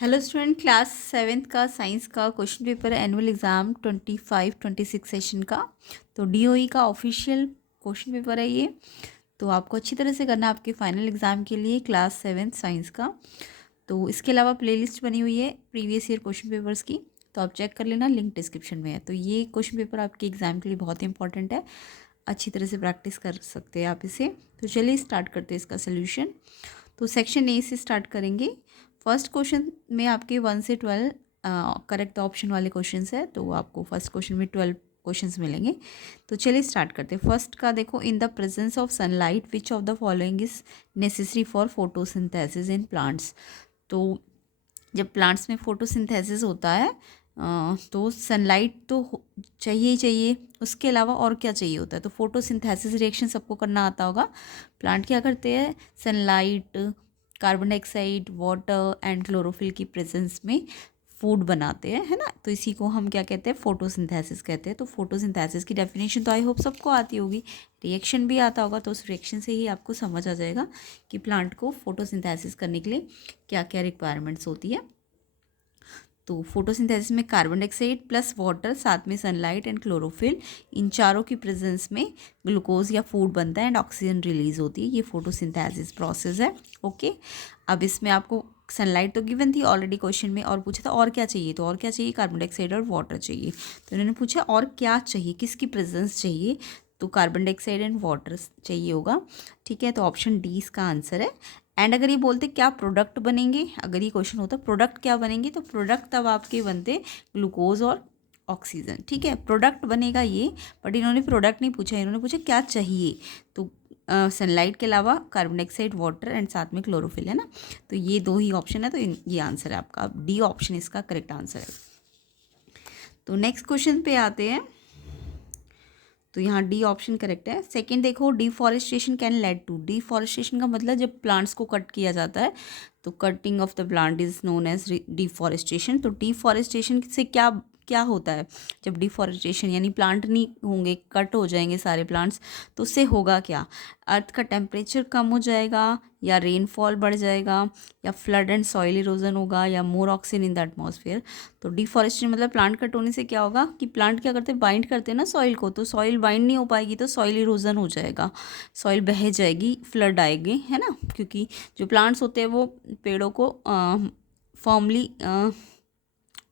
Hello student, class seventh का science का question paper annual exam 25-26 session का। तो डीओई का ऑफिशियल क्वेश्चन पेपर है ये। तो आपको अच्छी तरह से करना है आपके फाइनल एग्ज़ाम के लिए क्लास सेवेंथ साइंस का। तो इसके अलावा प्लेलिस्ट बनी हुई है प्रीवियस ईयर क्वेश्चन पेपर्स की, तो आप चेक कर लेना, लिंक डिस्क्रिप्शन में है। तो ये क्वेश्चन पेपर आपके एग्ज़ाम के लिए बहुत ही इंपॉर्टेंट है, अच्छी तरह से प्रैक्टिस कर सकते हैं आप इसे। तो चलिए स्टार्ट करते हैं इसका सोल्यूशन। तो सेक्शन ए से स्टार्ट करेंगे। फर्स्ट क्वेश्चन में आपके 1 से 12 करेक्ट ऑप्शन वाले क्वेश्चंस है, तो आपको फर्स्ट क्वेश्चन में 12 क्वेश्चंस मिलेंगे। तो चलिए स्टार्ट करते हैं। फर्स्ट का देखो, in the presence of sunlight which of the following is necessary for photosynthesis in plants. तो जब प्लांट्स में फोटोसिंथेसिस होता है तो सनलाइट तो चाहिए ही चाहिए, उसके अलावा और क्या चाहिए होता है। तो फोटोसिंथेसिस रिएक्शन सबको करना आता होगा। प्लांट क्या करते हैं, sunlight, carbon dioxide, water and chlorophyll की प्रेजेंस में फूड बनाते हैं, है ना। तो इसी को हम क्या कहते हैं, फोटोसिंथेसिस कहते हैं। तो फोटोसिंथेसिस की डेफिनेशन तो आई होप सबको आती होगी, रिएक्शन भी आता होगा। तो उस रिएक्शन से ही आपको समझ आ जाएगा कि प्लांट को फोटोसिंथेसिस करने के लिए क्या क्या रिक्वायरमेंट्स होती है। तो फोटोसिंथेसिस में कार्बन डाइऑक्साइड प्लस वाटर, साथ में सनलाइट एंड क्लोरोफिल, इन चारों की प्रेजेंस में ग्लूकोज या फूड बनता है एंड ऑक्सीजन रिलीज होती है। ये फोटोसिंथेसिस प्रोसेस है। ओके, अब इसमें आपको सनलाइट तो गिवन थी ऑलरेडी क्वेश्चन में, और पूछा था और क्या चाहिए। तो और क्या चाहिए, कार्बन डाइऑक्साइड और वाटर चाहिए। तो इन्होंने पूछा और क्या चाहिए, किसकी प्रेजेंस चाहिए। तो कार्बन डाइऑक्साइड एंड वाटर चाहिए होगा। ठीक है, तो ऑप्शन डी इसका आंसर है। एंड अगर ये बोलते क्या प्रोडक्ट बनेंगे, अगर ये क्वेश्चन होता प्रोडक्ट क्या बनेंगे, तो प्रोडक्ट तब आपके बनते ग्लूकोज और ऑक्सीजन। ठीक है, प्रोडक्ट बनेगा ये, बट इन्होंने प्रोडक्ट नहीं पूछा, इन्होंने पूछा क्या चाहिए। तो सनलाइट के अलावा कार्बन डाइऑक्साइड, वाटर एंड साथ में क्लोरोफिल, है ना। तो ये दो ही ऑप्शन है, तो ये आंसर है आपका। अब डी ऑप्शन इसका करेक्ट आंसर है। तो नेक्स्ट क्वेश्चन पे आते हैं। तो यहाँ डी ऑप्शन करेक्ट है। सेकंड देखो, deforestation can lead to. Deforestation का मतलब जब प्लांट्स को कट किया जाता है, तो cutting of the plant is known as deforestation. तो डिफॉरेस्टेशन से क्या क्या होता है, जब डिफॉरेस्टेशन यानी प्लांट नहीं होंगे, कट हो जाएंगे सारे प्लांट्स, तो उससे होगा क्या, अर्थ का टेम्परेचर कम हो जाएगा, या रेनफॉल बढ़ जाएगा, या फ्लड एंड सॉइल इरोजन होगा, या मोर ऑक्सीजन इन द एटमॉस्फेयर। तो डिफॉरेस्टेशन मतलब प्लांट कट होने से क्या होगा कि प्लांट क्या करते हैं, बाइंड करते हैं ना सॉइल को, तो सॉइल बाइंड नहीं हो पाएगी, तो सॉइल इरोजन हो जाएगा, सॉइल बह जाएगी, फ्लड आएगी, है ना। क्योंकि जो प्लांट्स होते हैं वो पेड़ों को फॉर्मली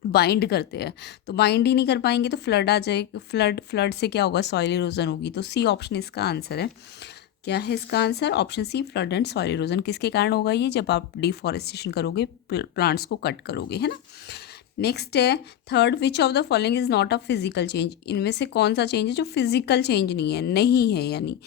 बाइंड करते हैं, तो बाइंड ही नहीं कर पाएंगे तो फ्लड आ जाएगी, फ्लड से क्या होगा, सॉइल इरोजन होगी। तो सी ऑप्शन इसका आंसर है। क्या है इसका answer, option C, flood and soil erosion. किसके कारण होगा ये, जब आप डिफॉरेस्टेशन करोगे, प्लांट्स को कट करोगे, है ना। नेक्स्ट है third, which of the following is not a physical change. इनमें से कौन सा चेंज है जो फिजिकल चेंज नहीं है, नहीं है। यानी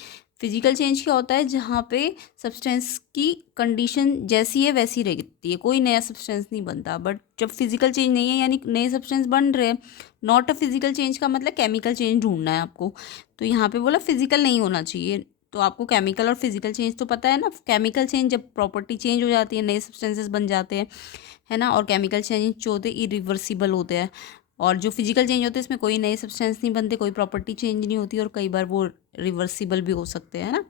फिजिकल चेंज क्या होता है, जहाँ पे सब्सटेंस की कंडीशन जैसी है वैसी रहती है, कोई नया सब्सटेंस नहीं बनता। बट जब फिजिकल चेंज नहीं है यानी नए सब्सटेंस बन रहे हैं, नॉट अ फिजिकल चेंज का मतलब केमिकल चेंज ढूंढना है आपको। तो यहाँ पे बोला फिजिकल नहीं होना चाहिए, तो आपको केमिकल और फिजिकल चेंज तो पता है ना। केमिकल चेंज जब प्रॉपर्टी चेंज हो जाती है, नए सब्सटेंसेस बन जाते हैं, है ना। और केमिकल चेंज जो होते हैं इरिवर्सिबल होते हैं, और जो फिजिकल चेंज होते हैं इसमें कोई नए सब्सटेंस नहीं बनते, कोई प्रॉपर्टी चेंज नहीं होती, और कई बार वो रिवर्सिबल भी हो सकते हैं, है ना,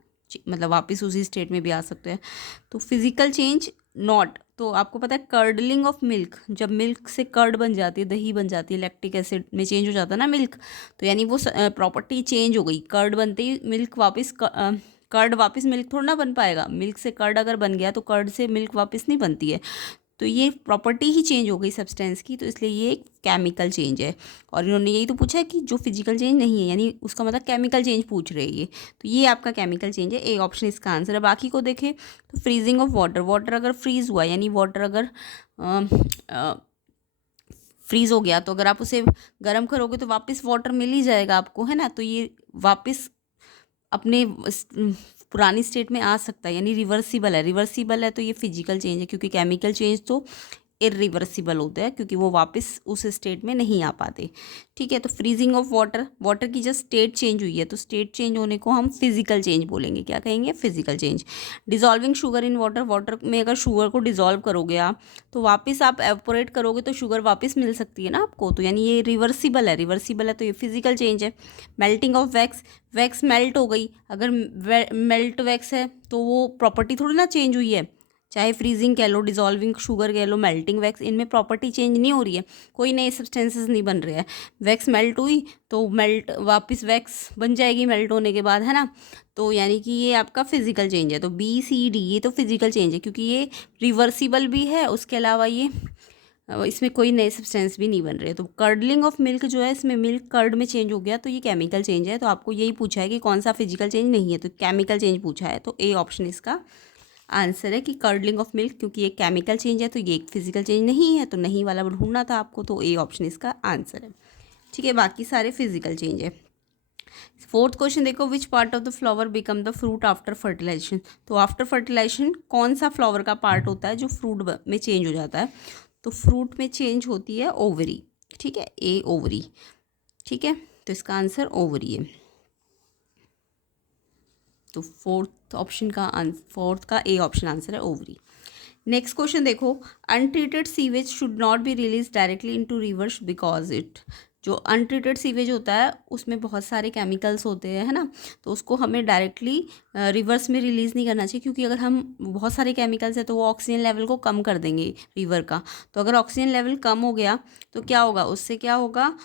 मतलब वापस उसी स्टेट में भी आ सकते हैं। तो फिजिकल चेंज नॉट, तो आपको पता है कर्डलिंग ऑफ मिल्क, जब मिल्क से कर्ड बन जाती है, दही बन जाती है, लैक्टिक एसिड में चेंज हो जाता है ना मिल्क, तो यानी वो प्रॉपर्टी चेंज हो गई, कर्ड बनते ही मिल्क वापस कर्ड वापस मिल्क थोड़ा ना बन पाएगा। मिल्क से कर्ड अगर बन गया तो कर्ड से मिल्क वापस नहीं बनती है, तो ये प्रॉपर्टी ही चेंज हो गई सब्सटेंस की, तो इसलिए ये एक केमिकल चेंज है। और इन्होंने यही तो पूछा है कि जो फिजिकल चेंज नहीं है, यानी उसका मतलब केमिकल चेंज पूछ रहे हैं ये, तो ये आपका केमिकल चेंज है, ए ऑप्शन इसका आंसर है। बाकी को देखें तो फ्रीजिंग ऑफ वाटर, वाटर अगर फ्रीज हुआ यानी वाटर अगर फ्रीज हो गया, तो अगर आप उसे गर्म करोगे तो वापस वाटर मिल ही जाएगा आपको, है ना। तो ये वापस अपने पुरानी स्टेट में आ सकता है, यानी रिवर्सिबल है। रिवर्सिबल है तो ये फिजिकल चेंज है, क्योंकि केमिकल चेंज तो इरिवर्सिबल होता है, क्योंकि वो वापस उस स्टेट में नहीं आ पाते। ठीक है, तो फ्रीजिंग ऑफ वाटर, वाटर की जस्ट स्टेट चेंज हुई है, तो स्टेट चेंज होने को हम फिजिकल चेंज बोलेंगे। क्या कहेंगे, physical change. Dissolving sugar in water, water में अगर शुगर को डिजॉल्व करोगे आप, तो वापस आप एवपोरेट करोगे तो शुगर वापस मिल सकती है ना आपको, तो यानी ये रिवर्सिबल है, रिवर्सिबल है तो ये फिजिकल चेंज है। Melting of wax, wax melt हो गई, अगर मेल्ट वैक्स है तो वो प्रॉपर्टी थोड़ी ना चेंज हुई है, चाहे फ्रीजिंग कह लो, डिजॉल्विंग शुगर कह लो, मेल्टिंग वैक्स, इनमें प्रॉपर्टी चेंज नहीं हो रही है, कोई नए सब्सटेंसेस नहीं बन रहे हैं। वैक्स मेल्ट हुई तो मेल्ट वापस वैक्स बन जाएगी मेल्ट होने के बाद, है ना। तो यानी कि ये आपका फिजिकल चेंज है। तो BCD ये तो फिजिकल चेंज है, क्योंकि ये रिवर्सिबल भी है, उसके अलावा ये इसमें कोई नए सब्सटेंस भी नहीं बन रहे। तो कर्डलिंग ऑफ मिल्क जो है, इसमें मिल्क कर्ड में चेंज हो गया, तो ये केमिकल चेंज है। तो आपको यही पूछा है कि कौन सा फिजिकल चेंज नहीं है, तो केमिकल चेंज पूछा है। तो ए ऑप्शन इसका आंसर है कि कर्डलिंग ऑफ मिल्क, क्योंकि ये केमिकल चेंज है तो ये एक फिजिकल चेंज नहीं है, तो नहीं वाला ढूंढना था आपको, तो ए ऑप्शन इसका आंसर है। ठीक है, बाकी सारे फिजिकल चेंज है। फोर्थ क्वेश्चन देखो, which part of the flower become the fruit after fertilization. तो आफ्टर फर्टिलाइजेशन कौन सा फ्लावर का पार्ट होता है जो फ्रूट में चेंज हो जाता है। तो फ्रूट में चेंज होती है ओवरी। ठीक है, ए ओवरी। ठीक है, तो इसका आंसर ओवरी है। तो फोर्थ का ए ऑप्शन आंसर है ओवरी। नेक्स्ट क्वेश्चन देखो, untreated sewage should not be release directly into reverse because it. जो अनट्रीटेड सीवेज होता है उसमें बहुत सारे केमिकल्स होते हैं, है ना। तो उसको हमें डायरेक्टली रिवर्स में रिलीज़ नहीं करना चाहिए, क्योंकि अगर हम बहुत सारे केमिकल्स है तो वो ऑक्सीजन लेवल को कम कर देंगे रिवर का। तो अगर ऑक्सीजन लेवल कम हो गया तो क्या होगा, उससे क्या होगा,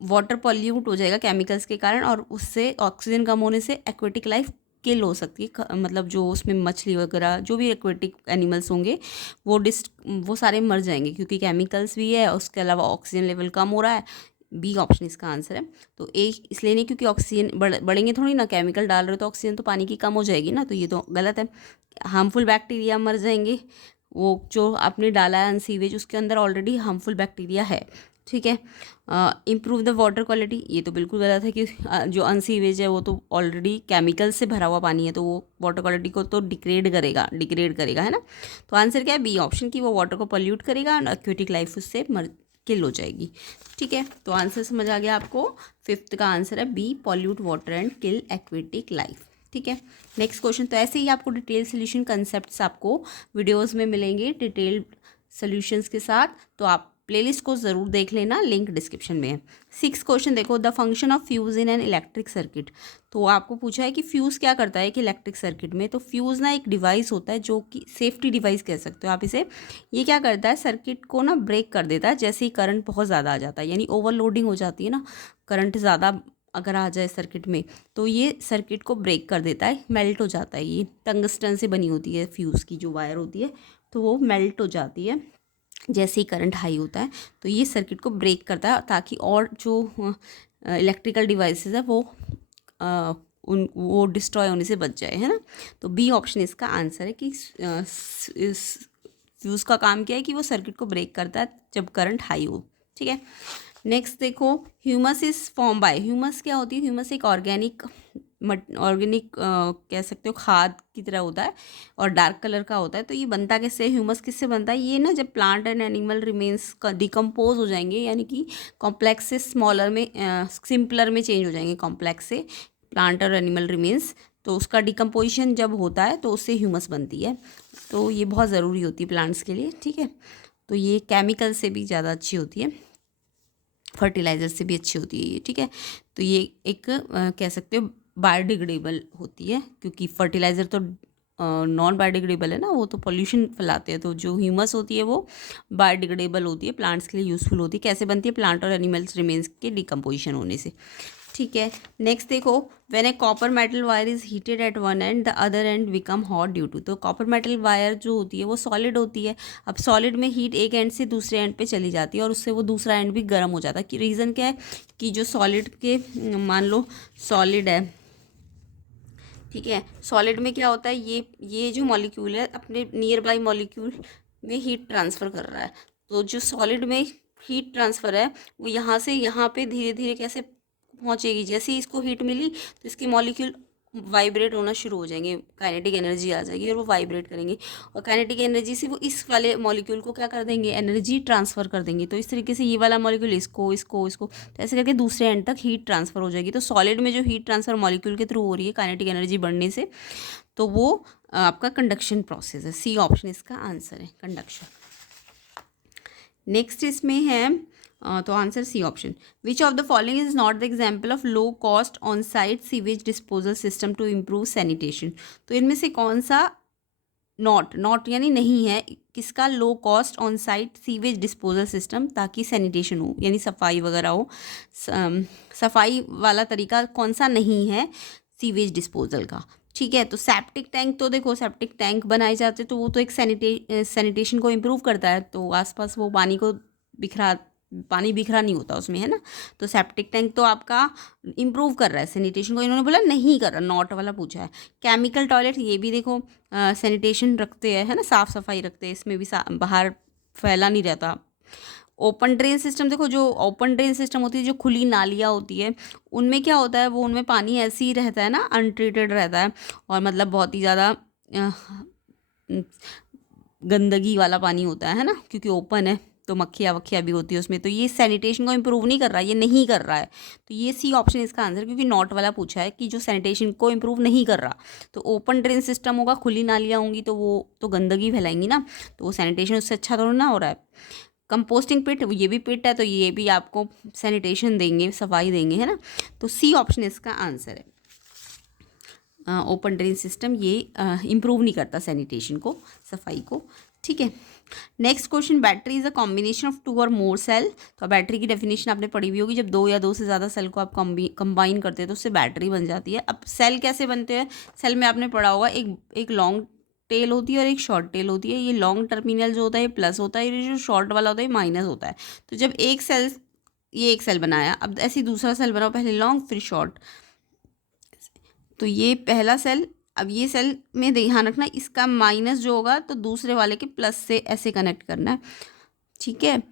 वाटर पॉल्यूट हो जाएगा केमिकल्स के कारण, और उससे ऑक्सीजन कम होने से एक्वेटिक लाइफ किल हो सकती है। मतलब जो उसमें मछली वगैरह जो भी एक्वेटिक एनिमल्स होंगे वो सारे मर जाएंगे, क्योंकि केमिकल्स भी है, उसके अलावा ऑक्सीजन लेवल कम हो रहा है। बी ऑप्शन इसका आंसर है। तो ए इसलिए नहीं, क्योंकि ऑक्सीजन बढ़ेंगे थोड़ी ना, केमिकल डाल रहे हो तो ऑक्सीजन तो पानी की कम हो जाएगी ना, तो ये तो गलत है। हार्मफुल बैक्टीरिया मर जाएंगे, वो जो आपने डाला है अनसीवेज उसके अंदर ऑलरेडी हार्मफुल बैक्टीरिया है। ठीक है, इम्प्रूव द वाटर क्वालिटी, ये तो बिल्कुल गलत है कि जो अनसीवेज है वो तो ऑलरेडी केमिकल से भरा हुआ पानी है, तो वो वाटर क्वालिटी को तो डिग्रेड करेगा, है ना। तो आंसर क्या है, बी ऑप्शन की वो वाटर को पोल्यूट करेगा और एक्वेटिक लाइफ उससे किल हो जाएगी। ठीक है, तो आंसर समझ आ गया आपको। फिफ्थ का आंसर है B, pollute water and kill aquatic life. ठीक है, नेक्स्ट क्वेश्चन। तो ऐसे ही आपको डिटेल सोल्यूशन कंसेप्ट्स आपको वीडियोस में मिलेंगे डिटेल्ड सोल्यूशंस के साथ, तो आप प्लेलिस्ट को ज़रूर देख लेना, लिंक डिस्क्रिप्शन में है। सिक्स क्वेश्चन देखो, the function of fuse in an electric circuit. तो आपको पूछा है कि फ्यूज़ क्या करता है कि इलेक्ट्रिक सर्किट में। तो फ्यूज़ ना एक डिवाइस होता है जो कि सेफ्टी डिवाइस कह सकते हो आप इसे। ये क्या करता है, सर्किट को ना ब्रेक कर देता है जैसे ही करंट बहुत ज़्यादा आ जाता है, यानी ओवरलोडिंग हो जाती है ना, करंट ज़्यादा अगर आ जाए सर्किट में तो ये सर्किट को ब्रेक कर देता है, मेल्ट हो जाता है। ये टंगस्टन से बनी होती है फ्यूज़ की जो वायर होती है, तो वो मेल्ट हो जाती है जैसे ही करंट हाई होता है। तो ये सर्किट को ब्रेक करता है ताकि और जो इलेक्ट्रिकल डिवाइसेस है वो डिस्ट्रॉय होने से बच जाए, है ना। तो बी ऑप्शन इसका आंसर है कि फ्यूज़ का काम क्या है कि वो सर्किट को ब्रेक करता है जब करंट हाई हो। ठीक है, नेक्स्ट देखो, humus is form by. Humus क्या होती है, ह्यूमस एक ऑर्गेनिक कह सकते हो खाद की तरह होता है और डार्क कलर का होता है। तो ये बनता कैसे, ह्यूमस किससे बनता है, ये ना जब प्लांट एंड एनिमल रिमेन्स का डिकम्पोज हो जाएंगे, यानी कि कॉम्प्लेक्स से स्मॉलर में सिंपलर में चेंज हो जाएंगे, कॉम्प्लेक्स से प्लांट और एनिमल रिमेन्स, तो उसका डिकम्पोजिशन जब होता है तो उससे ह्यूमस बनती है। तो ये बहुत ज़रूरी होती है प्लांट्स के लिए। ठीक है, तो ये केमिकल से भी ज़्यादा अच्छी होती है, फर्टिलाइज़र से भी अच्छी होती है ये। ठीक है, तो ये एक कह सकते हो बायोडिग्रेडेबल होती है, क्योंकि फर्टिलाइज़र तो नॉन बायोडिग्रेडेबल है ना, वो तो पोल्यूशन फैलाते हैं। तो जो ह्यूमस होती है वो बायोडिग्रेडेबल होती है, प्लांट्स के लिए यूज़फुल होती है। कैसे बनती है, प्लांट और एनिमल्स रिमेन्स के डिकम्पोजिशन होने से। ठीक है, नेक्स्ट देखो, when a copper metal wire is heated at one end the other end become hot due to. तो कॉपर मेटल वायर जो होती है वो सॉलिड होती है। अब सॉलिड में हीट एक एंड से दूसरे एंड पे चली जाती है और उससे वो दूसरा एंड भी गर्म हो जाता है। कि रीज़न क्या है कि जो सॉलिड के, मान लो सॉलिड है, ठीक है, सॉलिड में क्या होता है, ये जो मॉलिक्यूल है अपने नियर बाई मॉलिक्यूल में हीट ट्रांसफ़र कर रहा है। तो जो सॉलिड में हीट ट्रांसफ़र है वो यहाँ से यहाँ पे धीरे धीरे कैसे पहुँचेगी, जैसे ही इसको हीट मिली तो इसके मॉलिक्यूल वाइब्रेट होना शुरू हो जाएंगे, काइनेटिक एनर्जी आ जाएगी और वो वाइब्रेट करेंगे, और काइनेटिक एनर्जी से वो इस वाले मॉलिक्यूल को क्या कर देंगे, एनर्जी ट्रांसफ़र कर देंगे। तो इस तरीके से ये वाला मॉलिक्यूल इसको इसको इसको तो ऐसे करके दूसरे एंड तक हीट ट्रांसफ़र हो जाएगी। तो सॉलिड में जो हीट ट्रांसफ़र मॉलिक्यूल के थ्रू हो रही है काइनेटिक एनर्जी बढ़ने से, तो वो आपका कंडक्शन प्रोसेस है। सी ऑप्शन इसका आंसर है, कंडक्शन। नेक्स्ट इसमें है तो answer C option. Which of the following is not the example of low cost on site sewage disposal system to improve sanitation. तो इनमें से कौन सा नॉट यानी नहीं है किसका, लो cost on site sewage disposal system, ताकि सैनिटेशन हो यानी सफाई वगैरह हो। सफाई वाला तरीका कौन सा नहीं है, सीवेज डिस्पोजल का। ठीक है, तो सेप्टिक टैंक तो देखो, सेप्टिक टैंक बनाए जाते तो वो तो एक सैनिटेशन को इम्प्रूव करता है, तो आसपास वो पानी बिखरा नहीं होता उसमें, है ना। तो सेप्टिक टैंक तो आपका इम्प्रूव कर रहा है सैनिटेशन को, इन्होंने बोला नहीं कर रहा, नॉट वाला पूछा है। केमिकल टॉयलेट, ये भी देखो सैनिटेशन रखते हैं, है ना, साफ़ सफाई रखते हैं, इसमें भी बाहर फैला नहीं रहता। ओपन ड्रेन सिस्टम, देखो जो ओपन ड्रेन सिस्टम होती है, जो खुली नालियाँ होती है, उनमें क्या होता है, वो उनमें पानी ऐसे ही रहता है ना, अनट्रीटेड रहता है, और मतलब बहुत ही ज़्यादा गंदगी वाला पानी होता है ना, क्योंकि ओपन है तो मक्खियाँ वक्खियाँ भी होती है उसमें, तो ये सैनिटेशन को इम्प्रूव नहीं कर रहा है, ये नहीं कर रहा है। तो ये सी ऑप्शन इसका आंसर, क्योंकि नॉट वाला पूछा है कि जो सैनिटेशन को इम्प्रूव नहीं कर रहा। तो ओपन ड्रेन सिस्टम होगा, खुली नालियाँ होंगी तो वो तो गंदगी फैलाएंगी ना, तो वो सैनिटेशन उससे अच्छा थोड़ा ना हो रहा है। कंपोस्टिंग पिट, ये भी पिट है, तो ये भी आपको सैनिटेशन देंगे, सफाई देंगे, है ना। तो सी ऑप्शन इसका आंसर है। ओपन ड्रेन सिस्टम ये इम्प्रूव नहीं करता सैनिटेशन को, सफाई को। ठीक है, next question, battery is a combination of 2 और मोर सेल। तो बैटरी की डेफिनेशन आपने पढ़ी हुई होगी, जब 2 या 2 से ज़्यादा सेल को आप कंबाइन करते हैं तो उससे बैटरी बन जाती है। अब सेल कैसे बनते हैं, सेल में आपने पढ़ा होगा, एक लॉन्ग टेल होती है और एक शॉर्ट टेल होती है। ये लॉन्ग टर्मिनल जो होता है ये प्लस होता है, ये जो शॉर्ट वाला होता है ये माइनस होता है। तो जब ये एक सेल बनाया, अब ऐसे दूसरा सेल बनाओ, पहले लॉन्ग फिर शॉर्ट, तो ये पहला सेल, अब ये सेल में ध्यान रखना, इसका माइनस जो होगा तो दूसरे वाले के प्लस से ऐसे कनेक्ट करना है। ठीक है,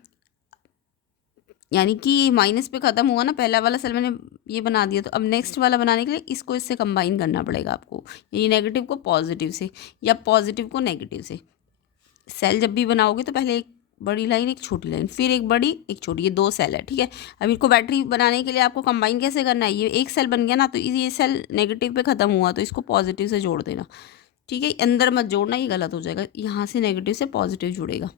यानी कि माइनस पे ख़त्म हुआ ना पहला वाला सेल, मैंने ये बना दिया, तो अब नेक्स्ट वाला बनाने के लिए इसको इससे कंबाइन करना पड़ेगा आपको, यानी नेगेटिव को पॉजिटिव से या पॉजिटिव को नेगेटिव से। सेल जब भी बनाओगे तो पहले एक बड़ी लाइन एक छोटी लाइन, फिर एक बड़ी एक छोटी, ये 2 सेल है। ठीक है, अब इनको बैटरी बनाने के लिए आपको कंबाइन कैसे करना है, ये एक सेल बन गया ना, तो ये सेल नेगेटिव पे ख़त्म हुआ तो इसको पॉजिटिव से जोड़ देना। ठीक है, अंदर मत जोड़ना, ये गलत हो जाएगा, यहाँ से नेगेटिव से पॉजिटिव जुड़ेगा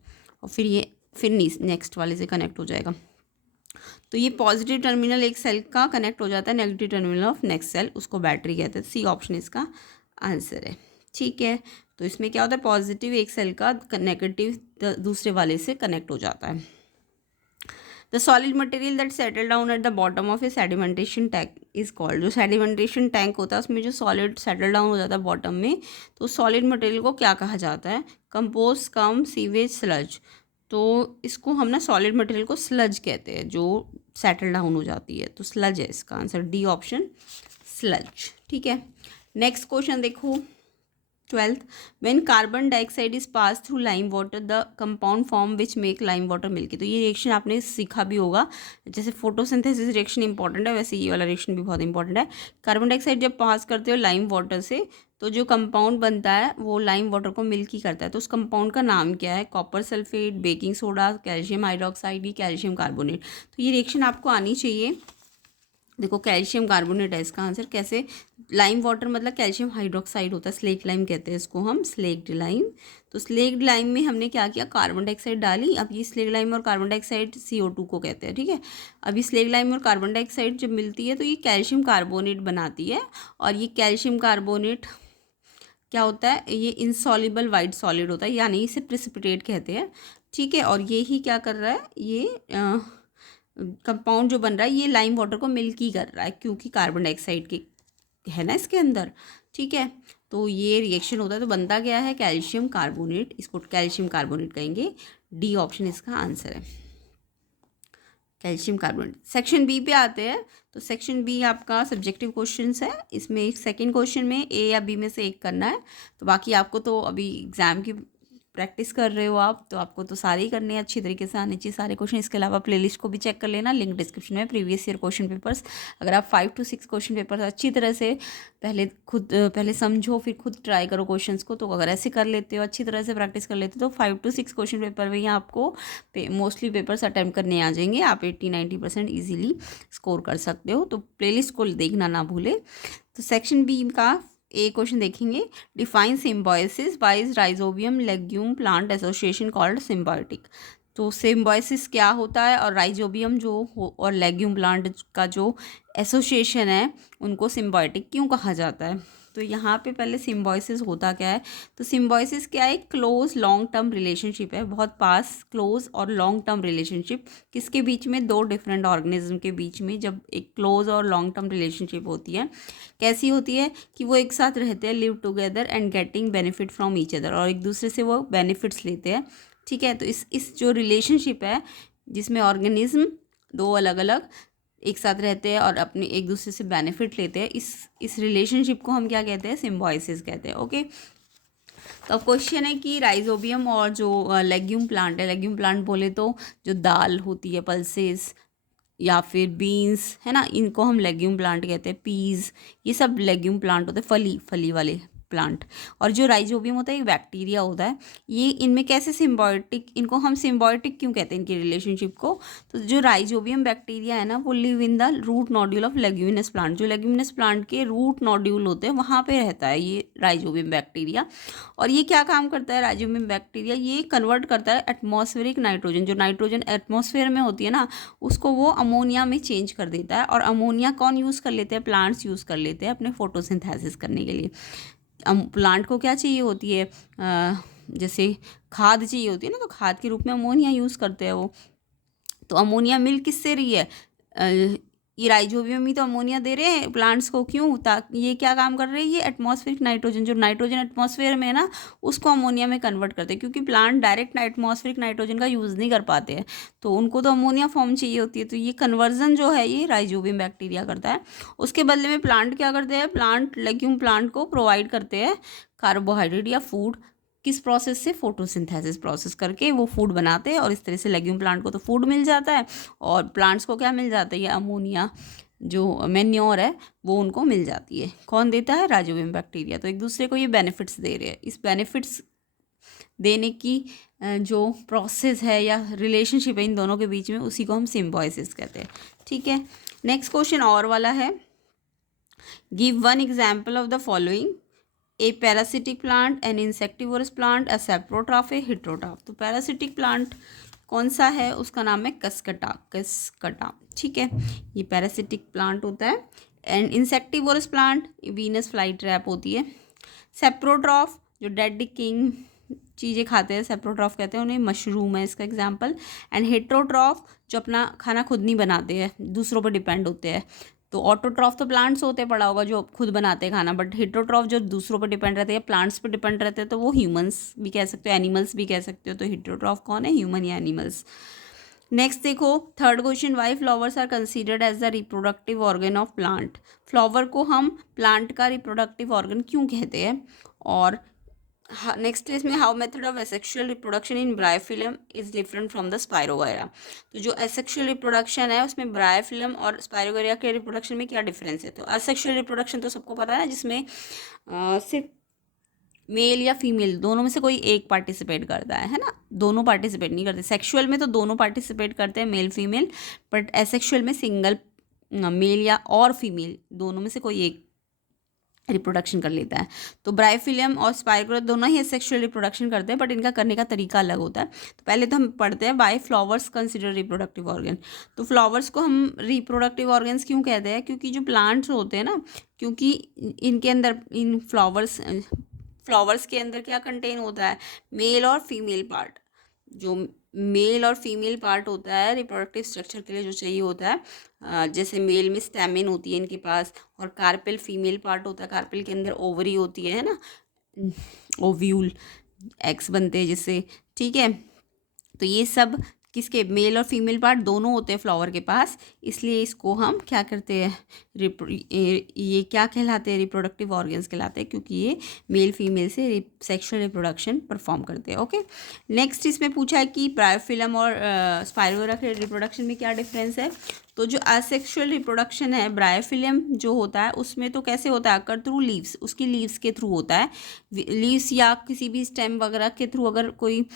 और फिर नेक्स्ट वाले से कनेक्ट हो जाएगा। तो ये पॉजिटिव टर्मिनल एक सेल का कनेक्ट हो जाता है negative terminal of next cell, उसको बैटरी कहते हैं। सी ऑप्शन इसका आंसर है। ठीक है, तो इसमें क्या होता है, पॉजिटिव एक सेल का नेगेटिव दूसरे वाले से कनेक्ट हो जाता है। The solid material that settle down at the bottom of A sedimentation tank is called. जो सेडिमेंटेशन टैंक होता है उसमें जो सॉलिड सेटल डाउन हो जाता है बॉटम में, तो सॉलिड मटेरियल को क्या कहा जाता है, कंपोस्ट कम सीवेज स्लज। तो इसको हम ना सॉलिड मटेरियल को स्लज कहते हैं, जो सेटल डाउन हो जाती है, तो स्लज है इसका आंसर, डी ऑप्शन स्लज। ठीक है, नेक्स्ट क्वेश्चन देखो, 12th, when carbon dioxide is passed through lime water the compound form which make lime water milky। तो ये रिएक्शन आपने सीखा भी होगा, जैसे फोटोसिंथेसिस रिएक्शन इंपॉर्टेंट है वैसे ये वाला रिएक्शन भी बहुत इंपॉर्टेंट है। कार्बन डाइऑक्साइड जब पास करते हो लाइम वाटर से, तो जो कंपाउंड बनता है वो लाइम वाटर को मिल्की करता है। तो उस कंपाउंड का नाम क्या है, copper sulphate, baking soda, calcium hydroxide, या कैल्शियम कार्बोनेट। तो ये रिएक्शन आपको आनी चाहिए। देखो कैल्शियम कार्बोनेट है इसका आंसर। कैसे, लाइम वाटर मतलब कैल्शियम हाइड्रोक्साइड होता है, स्लेक्ट लाइम कहते हैं इसको हम, स्लेक्ड लाइम। तो स्लेक्ड लाइम में हमने क्या किया, कार्बन डाइऑक्साइड डाली। अब ये स्लेक्ड लाइम और कार्बन डाइऑक्साइड CO2 को कहते हैं। ठीक है, अब ये स्लेक्ड लाइम और कार्बन डाइऑक्साइड जब मिलती है तो ये कैल्शियम कार्बोनेट बनाती है, और ये कैल्शियम कार्बोनेट क्या होता है, ये इनसॉल्युबल वाइट सॉलिड होता है, यानी इसे प्रेसिपिटेट कहते हैं। ठीक है, और ये ही क्या कर रहा है, ये कंपाउंड जो बन रहा है ये लाइम वाटर को मिल्की कर रहा है, क्योंकि कार्बन डाइऑक्साइड के है ना इसके अंदर। ठीक है, तो ये रिएक्शन होता है, तो बनता क्या है, कैल्शियम कार्बोनेट, इसको कैल्शियम कार्बोनेट कहेंगे। डी ऑप्शन इसका आंसर है, कैल्शियम कार्बोनेट। सेक्शन बी पे आते हैं, तो सेक्शन बी आपका सब्जेक्टिव क्वेश्चंस है। इसमें एक सेकंड क्वेश्चन में ए या बी में से एक करना है, तो बाकी आपको तो अभी एग्ज़ाम की प्रैक्टिस कर रहे हो आप, तो आपको तो सारे ही करने हैं, अच्छी तरीके से आने चाहिए सारे क्वेश्चन। इसके अलावा प्लेलिस्ट को भी चेक कर लेना, लिंक डिस्क्रिप्शन में, प्रीवियस ईयर क्वेश्चन पेपर्स। अगर आप 5 to 6 क्वेश्चन पेपर्स अच्छी तरह से पहले समझो, फिर खुद ट्राई करो क्वेश्चंस को, तो अगर ऐसे कर लेते हो, अच्छी तरह से प्रैक्टिस कर लेते हो, तो 5 to 6 क्वेश्चन पेपर में ही आपको मोस्टली पेपर्स अटैम्प्ट करने आ जाएंगे। आप 80-90% ईजिली स्कोर कर सकते हो। तो प्लेलिस्ट को देखना ना भूले। तो सेक्शन बी का ए क्वेश्चन देखेंगे, define symbiosis, why is rhizobium legume plant association called symbiotic. तो सिम्बायोसिस क्या होता है, और राइजोबियम जो हो और लेग्यूम प्लांट का जो एसोसिएशन है उनको सिम्बायोटिक क्यों कहा जाता है। तो यहाँ पे पहले सिम्बायोसिस होता क्या है, तो सिम्बायोसिस क्या है, क्लोज लॉन्ग टर्म रिलेशनशिप है, बहुत पास क्लोज और लॉन्ग टर्म रिलेशनशिप किसके बीच में, दो डिफरेंट ऑर्गेनिज्म के बीच में जब एक क्लोज और लॉन्ग टर्म रिलेशनशिप होती है, कैसी होती है कि वो एक साथ रहते हैं, live together and getting benefit from each other, और एक दूसरे से वो बेनिफिट्स लेते हैं, ठीक है। तो इस जो रिलेशनशिप है जिसमें ऑर्गेनिज्म दो अलग अलग एक साथ रहते हैं और अपने एक दूसरे से बेनिफिट लेते हैं, इस रिलेशनशिप को हम क्या कहते हैं, सिम्बायोसिस कहते हैं, ओके। तो अब क्वेश्चन है कि राइजोबियम और जो लेग्यूम प्लांट है, लेग्यूम प्लांट बोले तो जो दाल होती है, पल्सेस या फिर बीन्स है ना, इनको हम लेग्यूम प्लांट कहते हैं, पीज, ये सब लेग्यूम प्लांट होते हैं, फली वाले प्लांट। और जो राइजोबियम होता है एक बैक्टीरिया होता है, ये इनमें कैसे सिम्बायोटिक, इनको हम सिम्बायोटिक क्यों कहते हैं इनकी रिलेशनशिप को, तो जो राइजोबियम बैक्टीरिया है ना वो live in the root nodule of leguminous plant, जो लेग्यूमिनस प्लांट के रूट नोड्यूल होते हैं वहाँ पे रहता है ये राइजोबियम बैक्टीरिया। और ये क्या काम करता है राइजोबियम बैक्टीरिया, ये कन्वर्ट करता है एटमॉस्फेरिक नाइट्रोजन, जो नाइट्रोजन एटमॉस्फेयर में होती है ना उसको वो अमोनिया में चेंज कर देता है, और अमोनिया कौन यूज़ कर लेते हैं, प्लांट्स यूज़ कर लेते हैं अपने फोटोसिंथेसिस करने के लिए। प्लांट को क्या चाहिए होती है, जैसे खाद चाहिए होती है ना, तो खाद के रूप में अमोनिया यूज़ करते हैं वो। तो अमोनिया मिल किससे रही है, ये राइजोबियम ही तो अमोनिया दे रहे हैं प्लांट्स को, क्यों, ताकि ये क्या काम कर रहे हैं, ये एटमॉस्फेरिक नाइट्रोजन, जो नाइट्रोजन एटमॉस्फेयर में है ना उसको अमोनिया में कन्वर्ट करते हैं, क्योंकि प्लांट डायरेक्ट एटमॉस्फेरिक नाइट्रोजन का यूज़ नहीं कर पाते हैं, तो उनको तो अमोनिया फॉर्म चाहिए होती है, तो ये कन्वर्जन जो है ये राइजोबियम बैक्टीरिया करता है। उसके बदले में प्लांट क्या करते हैं, प्लांट लेग्यूम प्लांट को प्रोवाइड करते हैं कार्बोहाइड्रेट या फूड, किस प्रोसेस से, फोटोसिंथेसिस प्रोसेस करके वो फूड बनाते हैं, और इस तरह से लेग्यूम प्लांट को तो फूड मिल जाता है और प्लांट्स को क्या मिल जाता है, ये अमोनिया जो मैन्योर है वो उनको मिल जाती है। कौन देता है, राइजोबियम बैक्टीरिया। तो एक दूसरे को ये बेनिफिट्स दे रहे हैं, इस बेनिफिट्स देने की जो प्रोसेस है या रिलेशनशिप है इन दोनों के बीच में, उसी को हम सिम्बायोसिस कहते हैं, ठीक है। नेक्स्ट क्वेश्चन और वाला है, give one example of the following, a parasitic plant, an insectivorous plant, a saprotroph, a heterotroph. तो पैरासिटिक प्लांट कौन सा है, उसका नाम है कस्कटा, ठीक है, ये पैरासिटिक प्लांट होता है। And insectivorous plant Venus fly trap होती है। सेप्रोट्रॉफ जो डेड डिकिंग चीज़ें खाते हैं, सेप्रोट्रॉफ कहते हैं उन्हें, मशरूम है इसका एग्जाम्पल। एंड हेट्रोट्रॉफ जो अपना खाना खुद नहीं बनाते हैं, दूसरों पर डिपेंड होते हैं। तो ऑटोट्रॉफ तो प्लांट्स होते पड़ा होगा जो खुद बनाते हैं खाना, बट हेट्रोट्रॉफ जो दूसरों पर डिपेंड रहते हैं, प्लांट्स पर डिपेंड रहते हैं, तो वो ह्यूमंस भी कह सकते हो, एनिमल्स भी कह सकते हो। तो हेट्रोट्रॉफ कौन है, ह्यूमन या एनिमल्स। नेक्स्ट देखो third question, why flowers are considered as the reproductive organ of plant. Flower को हम प्लांट का रिप्रोडक्टिव ऑर्गन क्यों कहते हैं। और नेक्स्ट इसमें, how method of asexual reproduction in bryophyllum is different from the spirogyra. तो जो एसेक्सुअल रिप्रोडक्शन है उसमें ब्रायोफिलम और स्पाइरोगायरा के रिप्रोडक्शन में क्या डिफरेंस है। तो एसेक्सुअल रिप्रोडक्शन तो सबको पता है, जिसमें सिर्फ मेल या फीमेल दोनों में से कोई एक पार्टिसिपेट करता है ना, दोनों पार्टिसिपेट नहीं करते। सेक्सुअल में तो दोनों पार्टिसिपेट करते हैं, मेल फीमेल, बट एसेक्सुअल में सिंगल मेल या और फीमेल दोनों में से कोई एक रिप्रोडक्शन कर लेता है। तो ब्रायोफिलियम और स्पाइरोगायरा दोनों ही सेक्सुअल रिप्रोडक्शन करते हैं, बट इनका करने का तरीका अलग होता है। तो पहले तो हम पढ़ते हैं why flowers consider reproductive organ. तो फ्लावर्स को हम रिप्रोडक्टिव ऑर्गन्स क्यों कहते हैं, क्योंकि जो प्लांट्स होते हैं ना, क्योंकि इनके अंदर इन फ्लावर्स के अंदर क्या कंटेन होता है, मेल और फीमेल पार्ट। जो मेल और फीमेल पार्ट होता है रिप्रोडक्टिव स्ट्रक्चर के लिए जो चाहिए होता है, जैसे मेल में स्टैमिन होती है इनके पास, और कार्पेल फीमेल पार्ट होता है, कार्पेल के अंदर ओवरी होती है ना, ओव्यूल, एग्स बनते हैं जिससे, ठीक है। तो ये सब किसके, मेल और फीमेल पार्ट दोनों होते हैं फ्लावर के पास, इसलिए इसको हम क्या करते हैं, ये क्या कहलाते हैं, रिप्रोडक्टिव ऑर्गन्स कहलाते हैं, क्योंकि ये मेल फीमेल से सेक्सुअल रिप्रोडक्शन परफॉर्म करते हैं, ओके। नेक्स्ट इसमें पूछा है कि ब्रायोफिलम और स्पाइरोगायरा के रिप्रोडक्शन में क्या डिफरेंस है। तो जो असेक्सुअल रिप्रोडक्शन है ब्रायोफिलम जो होता है उसमें तो कैसे होता है, अकर थ्रू लीव्स, उसकी लीव्स के थ्रू होता है, लीव्स या किसी भी स्टेम वगैरह के थ्रू अगर कोई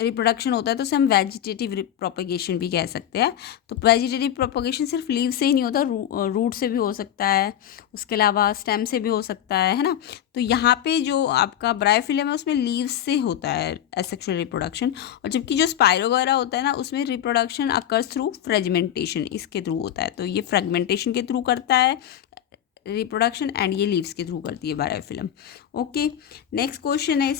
रिप्रोडक्शन होता है तो उसे हम वेजिटेटिव प्रोपगेशन भी कह सकते हैं। तो वेजिटेटिव प्रोपगेशन सिर्फ लीव से ही नहीं होता, रूट से भी हो सकता है, उसके अलावा स्टेम से भी हो सकता है ना। तो यहाँ पे जो आपका ब्रायोफिलम है उसमें लीव्स से होता है एसेक्सुअल रिप्रोडक्शन, और जबकि जो स्पाइरोगायरा होता है ना उसमें रिप्रोडक्शन अकर्स थ्रू फ्रेगमेंटेशन, इसके थ्रू होता है। तो ये फ्रेगमेंटेशन के थ्रू करता है रिप्रोडक्शन एंड ये लीव्स के थ्रू करती है बायोफिल्म। ओके, नेक्स्ट क्वेश्चन है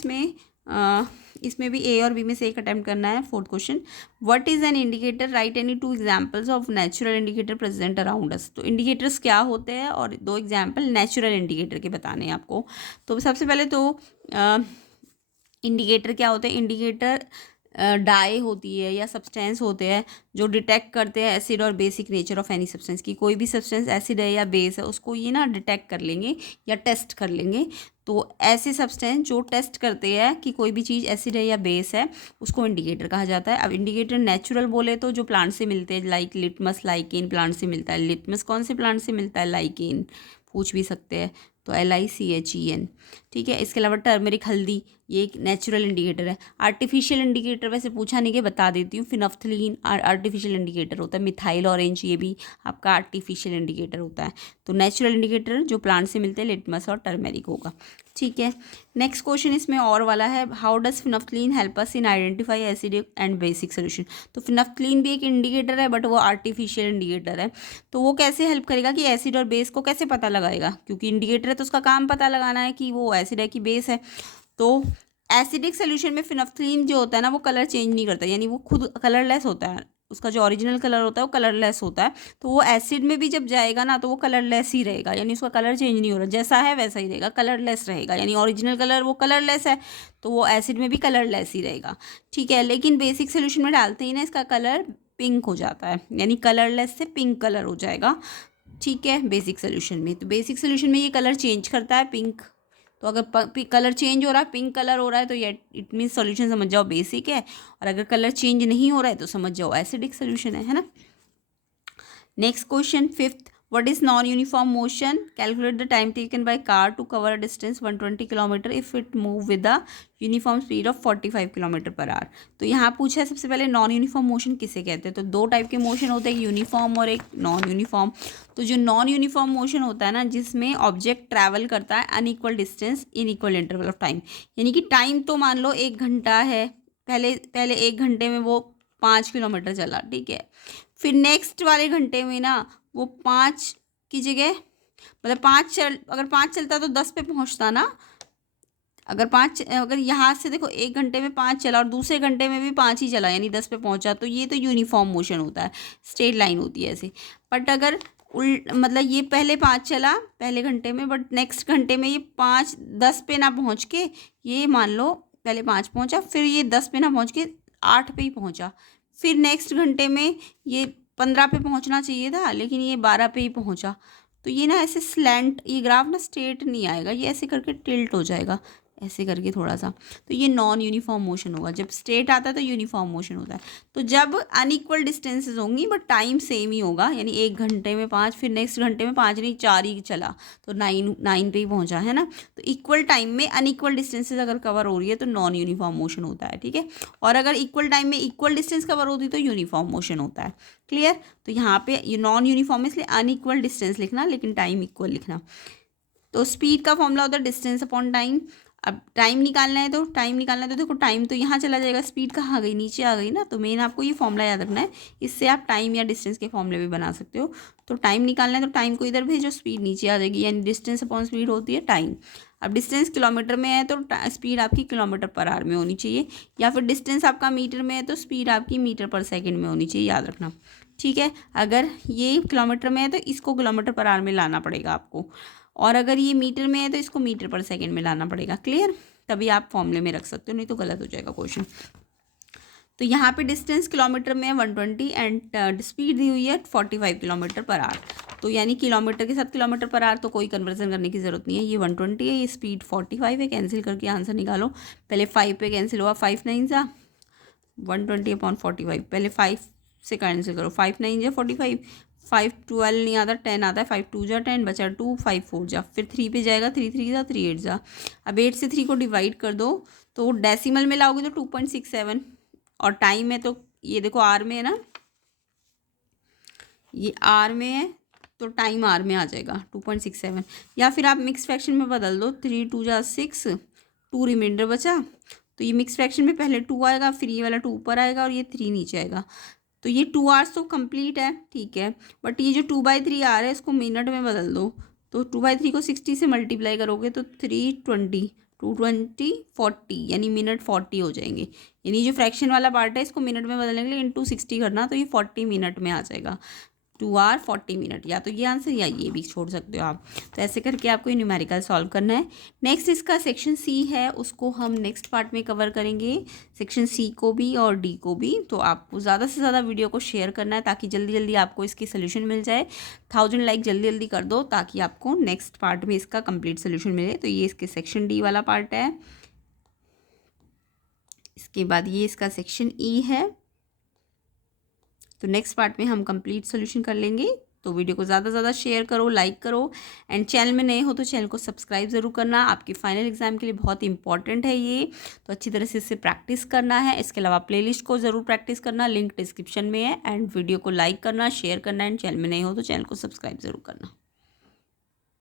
इसमें भी ए और बी में से एक अटेम्प्ट करना है। Fourth question, what is an indicator, right any two examples of natural indicator present around us. तो इंडिकेटर्स क्या होते हैं और दो एग्जांपल नेचुरल इंडिकेटर के बताने हैं आपको। तो सबसे पहले तो इंडिकेटर क्या होते हैं, इंडिकेटर डाई होती है या सब्सटेंस होते हैं जो डिटेक्ट करते हैं एसिड और basic nature of any substance की। कोई भी सब्सटेंस एसिड है या बेस है उसको ये ना डिटेक्ट कर लेंगे या टेस्ट कर लेंगे। तो ऐसे सब्सटेंस जो टेस्ट करते हैं कि कोई भी चीज़ एसिड है या बेस है उसको इंडिकेटर कहा जाता है। अब इंडिकेटर नेचुरल बोले तो जो प्लांट से मिलते हैं, लाइक लिटमस लाइकेन प्लांट से मिलता है। लिटमस कौन से प्लांट से मिलता है, लाइकेन पूछ भी सकते हैं, तो LICHEN, ठीक है। इसके अलावा टर्मरिक हल्दी, ये एक नेचुरल इंडिकेटर है। आर्टिफिशियल इंडिकेटर वैसे पूछा नहीं कि बता देती हूँ, फिनफ्थलीन आर्टिफिशियल इंडिकेटर होता है। मिथाइल ऑरेंज ये भी आपका आर्टिफिशियल इंडिकेटर होता है। तो नेचुरल इंडिकेटर जो प्लांट से मिलते हैं लिटमस और टर्मेरिक होगा, ठीक है। नेक्स्ट क्वेश्चन इसमें और वाला है, how does phenolphthalein help us in identify acidic and basic solution. तो फिनफ्थलीन भी एक इंडिकेटर है बट वो आर्टिफिशियल इंडिकेटर है। तो वो कैसे हेल्प करेगा कि एसिड और बेस को कैसे पता लगाएगा, क्योंकि इंडिकेटर है तो उसका काम पता लगाना है कि वो एसिड है कि बेस है। तो एसिडिक सोल्यूशन में फिनफ्थलीन जो होता है ना वो कलर चेंज नहीं करता, यानी वो खुद कलरलेस होता है। उसका जो ओरिजिनल कलर होता है वो कलरलेस होता है। तो वो एसिड में भी जब जाएगा ना तो वो कलरलेस ही रहेगा, यानी उसका कलर चेंज नहीं हो रहा, जैसा है वैसा ही रहेगा, कलरलेस रहेगा। यानी ओरिजिनल कलर वो कलरलेस है तो वो एसिड में भी कलरलेस ही रहेगा, ठीक है। लेकिन बेसिक सोल्यूशन में डालते ही ना इसका कलर पिंक हो जाता है, यानी कलरलेस से पिंक कलर हो जाएगा, ठीक है, बेसिक सोल्यूशन में। तो बेसिक सोल्यूशन में ये कलर चेंज करता है पिंक। तो अगर कलर चेंज हो रहा है, पिंक कलर हो रहा है, तो ये इट मीन सॉल्यूशन समझ जाओ बेसिक है। और अगर कलर चेंज नहीं हो रहा है तो समझ जाओ एसिडिक सॉल्यूशन है ना। Next question, fifth, what is non uniform motion, calculate the time taken by car to cover a distance 120 kilometer if it move with the uniform speed of 45 kilometer per hour. तो यहाँ पूछा है सबसे पहले non uniform motion किसे कहते हैं। तो दो टाइप के मोशन होते हैं, एक यूनिफॉर्म और एक नॉन यूनिफॉर्म। तो जो नॉन यूनिफॉर्म मोशन होता है ना, जिसमें ऑब्जेक्ट ट्रैवल करता है unequal distance in equal interval of time, यानी कि टाइम तो मान लो 1 घंटा है, पहले 1 घंटे में वो 5 किलोमीटर चला, ठीक है। फिर नेक्स्ट वाले घंटे में ना वो 5 की जगह मतलब अगर 5 चलता तो 10 पे पहुंचता ना। अगर यहाँ से देखो 1 घंटे में 5 चला और दूसरे घंटे में भी 5 ही चला, यानी 10 पे पहुंचा, तो ये तो यूनिफॉर्म मोशन होता है, स्ट्रेट लाइन होती है ऐसे। बट अगर मतलब ये पहले 5 चला पहले घंटे में, बट नेक्स्ट घंटे में ये 10 पे ना पहुँच के, ये मान लो पहले 5 पहुँचा, फिर ये 10 पे ना पहुँच के 8 पे ही पहुँचा, फिर नेक्स्ट घंटे में ये 15 पे पहुंचना चाहिए था लेकिन ये 12 पे ही पहुंचा। तो ये ना ऐसे स्लैंट, ये ग्राफ ना स्ट्रेट नहीं आएगा, ये ऐसे करके टिल्ट हो जाएगा, ऐसे करके थोड़ा सा। तो ये नॉन यूनिफॉर्म मोशन होगा। जब स्ट्रेट आता है तो यूनिफॉर्म मोशन होता है। तो जब अनइक्वल डिस्टेंसेस होंगी बट टाइम सेम ही होगा, यानी 1 घंटे में 5, फिर नेक्स्ट घंटे में 5 नहीं 4 ही चला, तो 9 पे ही पहुंचा, है ना। तो इक्वल टाइम में अनइक्वल डिस्टेंसेस अगर कवर हो रही है तो नॉन यूनिफॉर्म मोशन होता है, ठीक है। और अगर इक्वल टाइम में इक्वल डिस्टेंस कवर होती है तो यूनिफॉर्म मोशन होता है, क्लियर। तो यहाँ पे नॉन यूनिफॉर्म इसलिए अनइक्वल डिस्टेंस लिखना लेकिन टाइम इक्वल लिखना। तो स्पीड का फॉर्मूला होता है डिस्टेंस अपॉन टाइम। अब टाइम निकालना है तो देखो टाइम तो यहाँ चला जाएगा, स्पीड कहाँ गई, नीचे आ गई ना। तो मेन आपको ये फॉर्मूला याद रखना है, इससे आप टाइम या डिस्टेंस के फॉर्मूले भी बना सकते हो। तो टाइम निकालना है तो टाइम को इधर भेजो, स्पीड नीचे आ जाएगी, यानी डिस्टेंस अपॉन स्पीड होती है टाइम। अब डिस्टेंस किलोमीटर में है तो स्पीड आपकी किलोमीटर पर आवर में होनी चाहिए, या फिर डिस्टेंस आपका मीटर में है तो स्पीड आपकी मीटर पर सेकेंड में होनी चाहिए, याद रखना, ठीक है। अगर ये किलोमीटर में है तो इसको किलोमीटर पर आवर में लाना पड़ेगा आपको, और अगर ये मीटर में है तो इसको मीटर पर सेकेंड में लाना पड़ेगा, क्लियर। तभी आप फॉर्मूले में रख सकते हो, नहीं तो गलत हो जाएगा क्वेश्चन। तो यहाँ पे डिस्टेंस किलोमीटर में है 120 एंड स्पीड दी हुई है 45 किलोमीटर पर आवर। तो यानी किलोमीटर के साथ किलोमीटर पर आवर तो कोई कन्वर्जन करने की ज़रूरत नहीं है। ये 120 है, ये स्पीड 45 है, कैंसिल करके आंसर निकालो। पहले 5 पे कैंसिल हुआ, 5 9 जा 120/45, पहले 5 से कैंसिल करो, 5 9 जा 45, 5 12 नहीं आता, 10 आता है, 5 2 जा 10 बचा 2, 5 4 जा, फिर 3 पे जाएगा, 3 3 जा 3 8 जा। अब 8 से 3 को डिवाइड कर दो तो डेसिमल में लाओगे तो 2.67, और टाइम है तो ये देखो आर में है ना, ये आर में है तो टाइम आर में आ जाएगा 2.67। या फिर आप मिक्स फ्रैक्शन में बदल दो, 3 2 जा 6, 2 रिमाइंडर बचा, तो ये मिक्स फ्रैक्शन में पहले 2 आएगा, फिर ये वाला 2 ऊपर आएगा और ये 3 नीचे आएगा। तो ये 2 आवर्स तो कंप्लीट है, ठीक है, बट ये जो 2/3 आ रहा है इसको मिनट में बदल दो, तो 2/3 को 60 से मल्टीप्लाई करोगे तो 320, 220, 40 यानी मिनट 40 हो जाएंगे। यानी जो फ्रैक्शन वाला पार्ट है इसको मिनट में बदलने के लिए इंटू 60 करना, तो ये 40 मिनट में आ जाएगा। 2 आवर 40 मिनट, या तो ये आंसर या ये भी छोड़ सकते हो आप। तो ऐसे करके आपको ये न्यूमेरिकल सॉल्व करना है। नेक्स्ट इसका सेक्शन सी है, उसको हम नेक्स्ट पार्ट में कवर करेंगे, सेक्शन सी को भी और डी को भी। तो आपको ज़्यादा से ज़्यादा वीडियो को शेयर करना है ताकि जल्दी जल्दी आपको इसकी सोल्यूशन मिल जाए। 1000 लाइक जल्दी जल्दी कर दो ताकि आपको नेक्स्ट पार्ट में इसका कंप्लीट सोल्यूशन मिले। तो ये इसके सेक्शन डी वाला पार्ट है। इसके बाद ये इसका सेक्शन ई है। तो नेक्स्ट पार्ट में हम कंप्लीट सोल्यूशन कर लेंगे। तो वीडियो को ज़्यादा से ज़्यादा शेयर करो, लाइक करो, एंड चैनल में नए हो तो चैनल को सब्सक्राइब ज़रूर करना। आपके फाइनल एग्जाम के लिए बहुत इंपॉर्टेंट है ये, तो अच्छी तरह से इससे प्रैक्टिस करना है। इसके अलावा प्लेलिस्ट को ज़रूर प्रैक्टिस करना, लिंक डिस्क्रिप्शन में है। एंड वीडियो को लाइक करना, शेयर करना, एंड चैनल में नए हो तो चैनल को सब्सक्राइब ज़रूर करना।